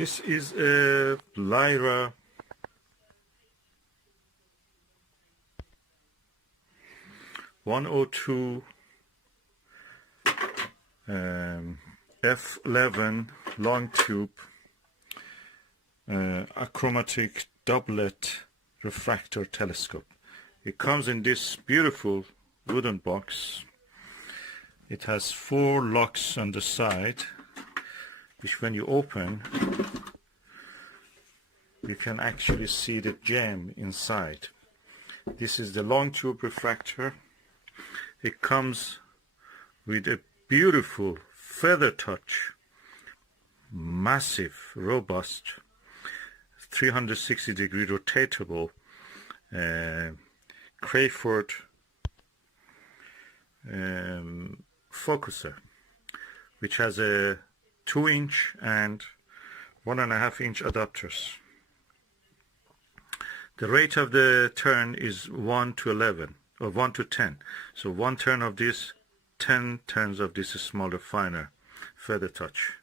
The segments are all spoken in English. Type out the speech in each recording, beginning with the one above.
This is a Lyra 102 f11 long tube achromatic doublet refractor telescope. It comes in this beautiful wooden box. It has 4 locks on the side, which when you open you can actually see the gem inside. This is the long tube refractor. It comes with a beautiful feather touch, massive, robust, 360-degree rotatable Crayford focuser, which has a 2-inch and 1.5-inch adapters. The rate of the turn is 1 to 11 or 1 to 10. So 1 turn of this, 10 turns of this smaller, finer feather touch.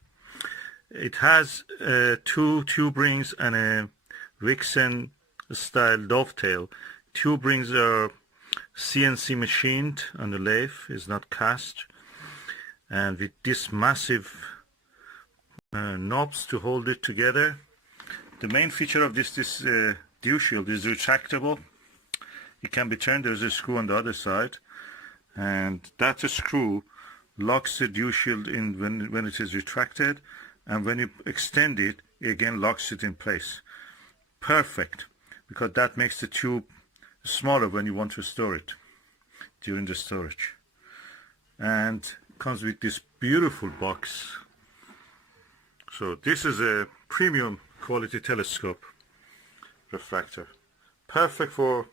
It has 2 tube rings and a Vixen style dovetail. Tube rings are CNC machined on the lathe, is not cast, and with this massive knobs to hold it together. The main feature of this dew shield is retractable. It can be turned. There's a screw on the other side, and that screw locks the dew shield in when it is retracted, and when you extend it, it again locks it in place. Perfect, because that makes the tube smaller when you want to store it during the storage. And comes with this beautiful box. So this is a premium quality telescope refractor, perfect for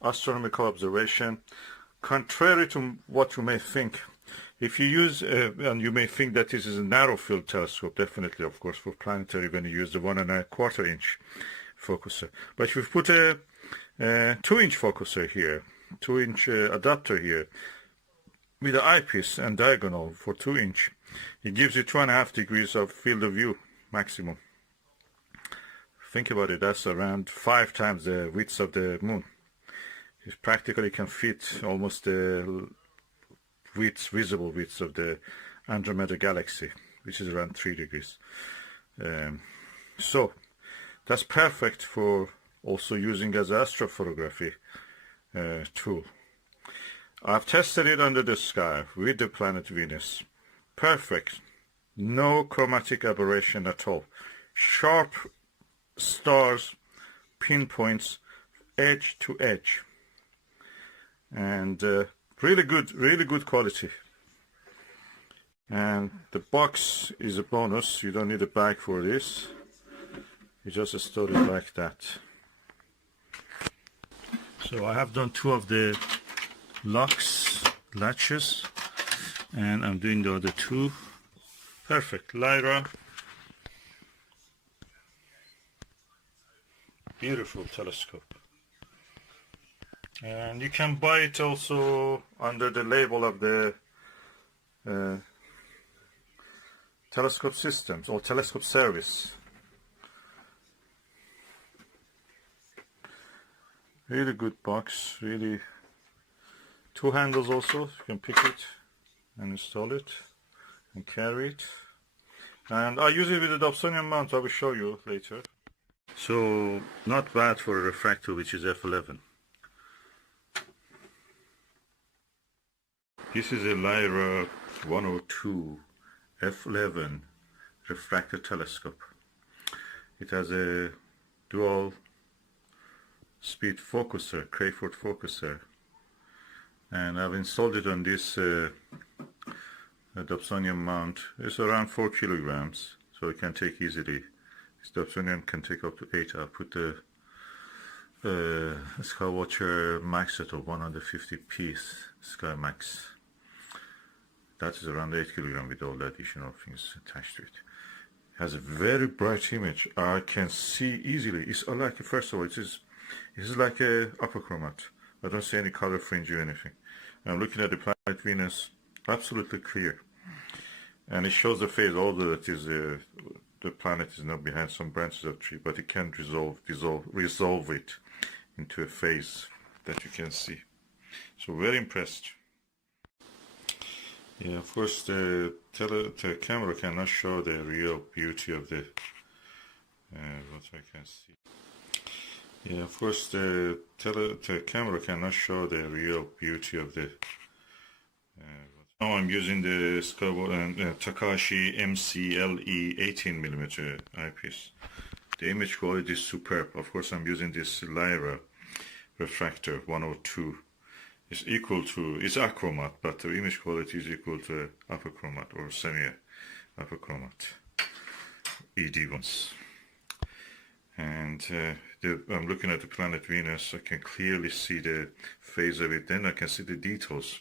astronomical observation. Contrary to what you may think, if you use and you may think that this is a narrow field telescope, definitely of course for planetary when you use the 1.25 inch focuser. But if you put a 2-inch focuser here, 2-inch adapter here with the eyepiece and diagonal for 2-inch, it gives you 2.5 degrees of field of view maximum. Think about it, that's around 5 times the width of the moon. It practically can fit almost the visible width of the Andromeda galaxy, which is around 3 degrees. So that's perfect for also using as astrophotography tool. I've tested it under the sky with the planet Venus. Perfect, no chromatic aberration at all. Sharp stars, pinpoints, edge to edge, and really good quality. And the box is a bonus. You don't need a bag for this. You just store it like that. So I have done 2 of the latches, and I'm doing the other 2. Perfect. Lyra, beautiful telescope. And you can buy it also under the label of the telescope systems or telescope service. Really good box, really. 2 handles also, you can pick it and install it and carry it. And I use it with a Dobsonian mount, I will show you later. So not bad for a refractor which is f11. This is a Lyra 102 f11 refractor telescope. It has a dual speed focuser, Crayford focuser, and I've installed it on this Dobsonian mount. It's around 4 kilograms, so it can take easily. This Dobsonian can take up to 8. I'll put the Skywatcher Max at 150 piece Sky Max. That is around 8 kilograms with all the additional things attached to it. It has a very bright image. I can see easily. It's like, first of all, it is like a achromat. I don't see any color fringe or anything. I'm looking at the planet Venus, absolutely clear. And it shows the phase, although it is the planet is now behind some branches of tree, but it can resolve it into a phase that you can see. So very impressed. Yeah, of course the camera cannot show the real beauty of the what I can see. Yeah, of course the camera cannot show the real beauty of the now I'm using the Takahashi MCLE 18mm eyepiece. The image quality is superb. Of course I'm using this Lyra Refractor 102. It's equal to, it's achromat, but the image quality is equal to achromat or semi-achromat ED ones. And I'm looking at the planet Venus. I can clearly see the phase of it. Then I can see the details.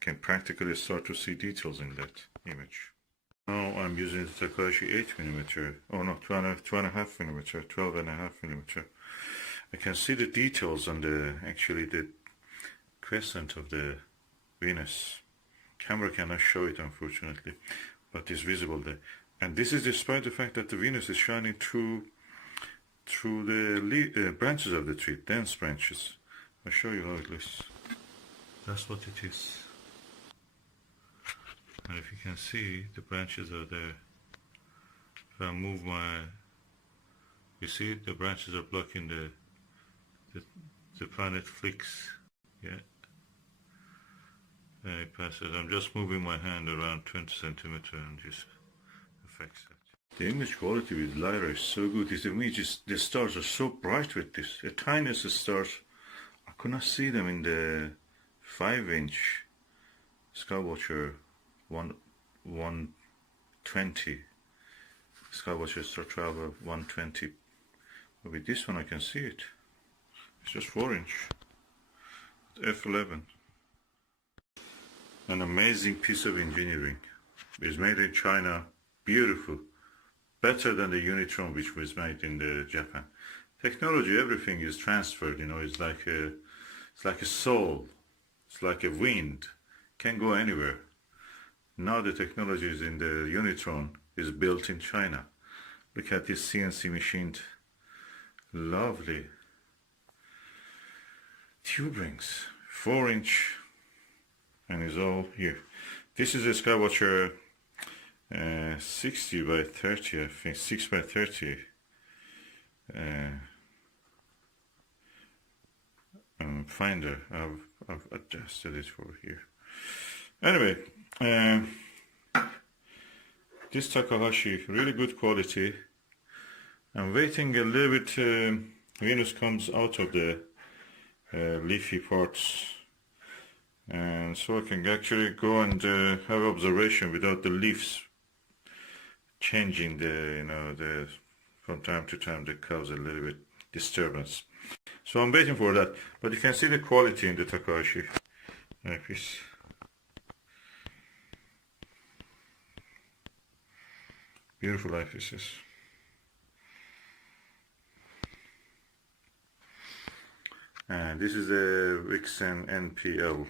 Can practically start to see details in that image. Now I'm using the Takahashi 8mm. Oh no, 2.5mm, 12.5mm. I can see the details on the crescent of the Venus. Camera cannot show it unfortunately, but it's visible there. And this is despite the fact that the Venus is shining through the branches of the tree, dense branches. I'll show you how it looks. That's what it is. And if you can see, the branches are there. If I move you see the branches are blocking the planet flicks. Yeah. And it passes. I'm just moving my hand around 20 centimeters and just affects that. The image quality with Lyra is so good. The stars are so bright with this. The tiniest stars, I could not see them in the 5-inch Skywatcher 120. Skywatcher Star Traveler 120. But with this one I can see it. It's just 4-inch. F11. An amazing piece of engineering. It's made in China. Beautiful. Better than the Unitron which was made in Japan. Technology, everything is transferred, you know, it's like a soul. It's like a wind. Can't go anywhere. Now the technology is in the Unitron is built in China. Look at this CNC machined, lovely tube rings, 4-inch, and is all here. This is a Skywatcher 60 by 30, I think 6 by 30 finder. I've adjusted it for here. Anyway, this Takahashi, really good quality. I'm waiting a little bit. Venus comes out of the leafy parts, and so I can actually go and have observation without the leaves changing from time to time that cause a little bit disturbance. So I'm waiting for that, but you can see the quality in the Takahashi eyepiece. Beautiful eyepieces. And this is the Vixen NPL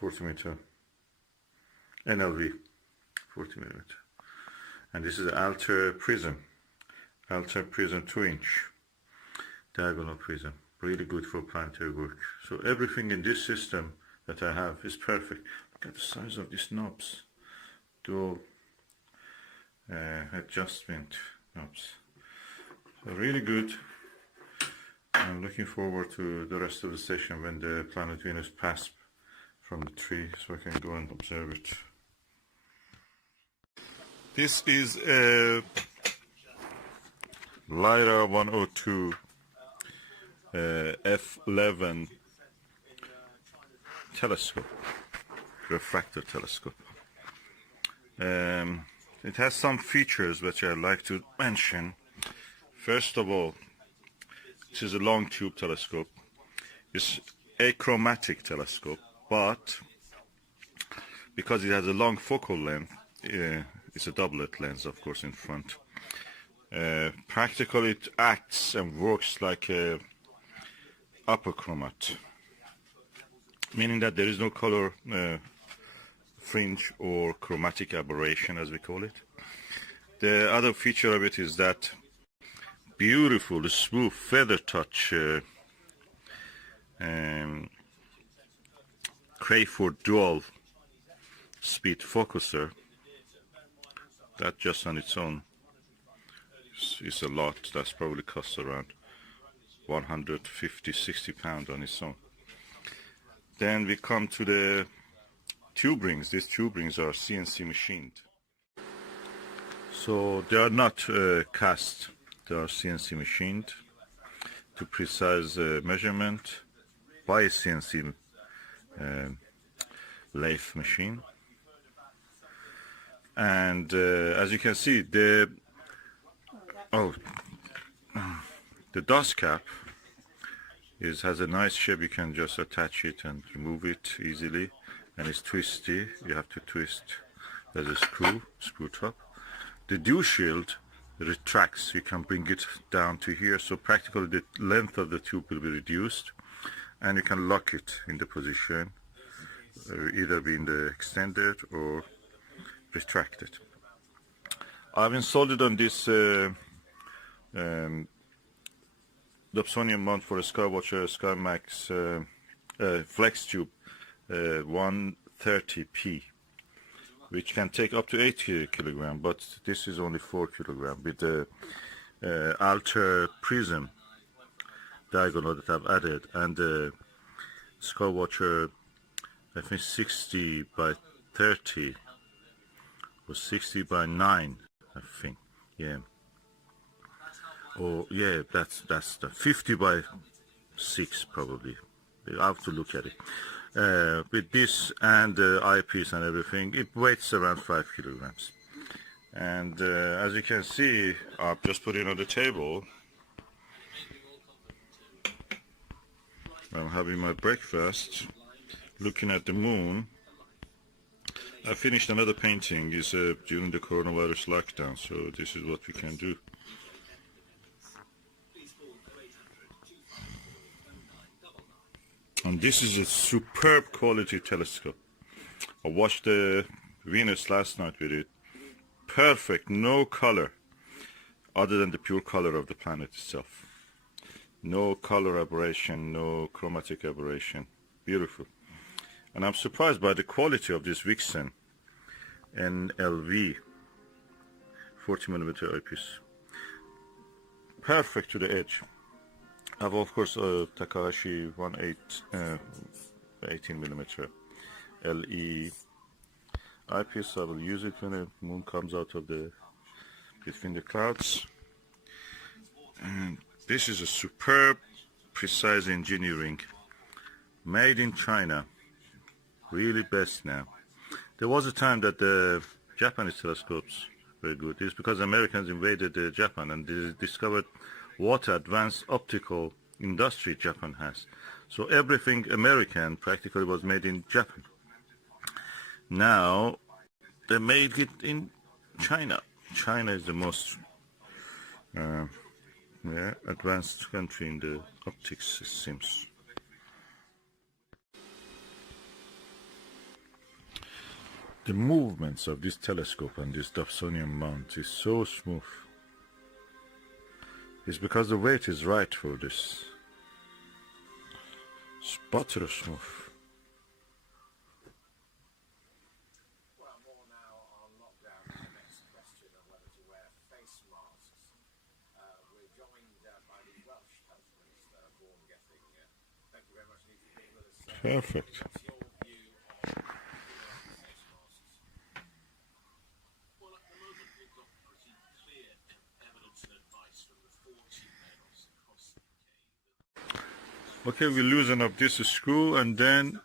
40mm, NLV 40mm, and this is the Alter Prism 2-inch diagonal prism, really good for planetary work. So everything in this system that I have is perfect. Look at the size of these knobs, dual adjustment knobs. So really good. I'm looking forward to the rest of the session when the planet Venus passes from the tree, so I can go and observe it. This is a Lyra 102 F11 telescope, refractor telescope. It has some features which I'd like to mention. First of all, this is a long tube telescope. It's a achromatic telescope, but because it has a long focal length, it's a doublet lens, of course, in front. Practically, it acts and works like a achromat, meaning that there is no color fringe or chromatic aberration, as we call it. The other feature of it is that beautiful, smooth feather touch Crayford dual speed focuser. That just on its own is a lot. That's probably costs around 150–60 pounds on its own. Then we come to the tube rings. These tube rings are CNC machined. So they are not cast, they are CNC machined to precise measurement by a CNC lathe machine. And as you can see, the dust cap has a nice shape. You can just attach it and remove it easily, and it's twisty. You have to twist. There's a screw top. The dew shield retracts. You can bring it down to here, so practically the length of the tube will be reduced, and you can lock it in the position, either being the extended or retracted. I've installed it on this Dobsonian mount for a Skywatcher SkyMax flex tube 130p, which can take up to 80 kilogram, but this is only 4 kilogram with the alter prism diagonal that I've added, and the Skywatcher, I think 60 by 30 or 60 by 9, I think, yeah. Oh yeah, that's the 50 by 6 probably. I have to look at it. With this and the eyepiece and everything, it weighs around 5 kilograms. And as you can see, I've just put it on the table. I'm having my breakfast, looking at the moon. I finished another painting. It's during the coronavirus lockdown, so this is what we can do. And this is a superb quality telescope. I watched the Venus last night with it. Perfect, no color other than the pure color of the planet itself. No color aberration, no chromatic aberration. Beautiful. And I'm surprised by the quality of this Vixen NLV 40mm eyepiece. Perfect to the edge. I have, of course, Takahashi 18mm LE eyepiece. I will use it when the moon comes out of between the clouds. And this is a superb, precise engineering, made in China. Really best now. There was a time that the Japanese telescopes were good. It's because Americans invaded Japan and they discovered what advanced optical industry Japan has. So everything American practically was made in Japan. Now they made it in China. China is the most advanced country in the optics, it seems. The movements of this telescope and this Dobsonian mount is so smooth. It's because the weight is right for this. It's butter smooth. Well, more now on lockdown. The next question on whether to wear face masks. We're joined by the Welsh Health Minister, Vaughan Gething. Thank you very much indeed for being with us. Perfect. What's your view on face masks? Well, at the moment we've got pretty clear evidence and advice from the 40 mayors across the UK. Okay, we loosen up this screw and then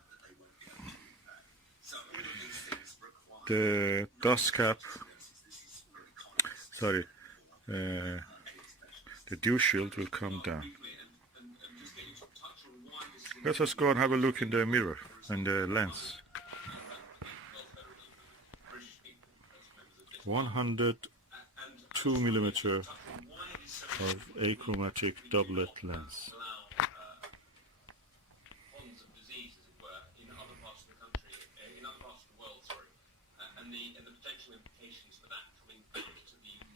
the dust cap, the dew shield will come down. Let us go and have a look in the mirror and the lens. 102mm of achromatic doublet lens. And the potential implications for that coming back to the UK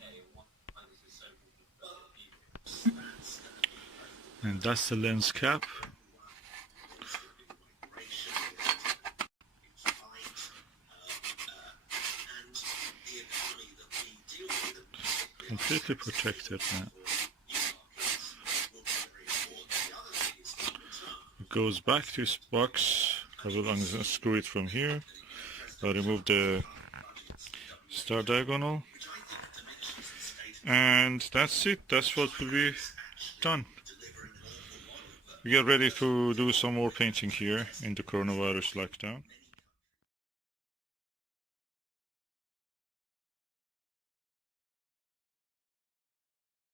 And that's the lens cap. Completely protected now. It goes back to its box. I will unscrew it from here. I'll remove the star diagonal. And that's it. That's what will be done. We are ready to do some more painting here in the coronavirus lockdown.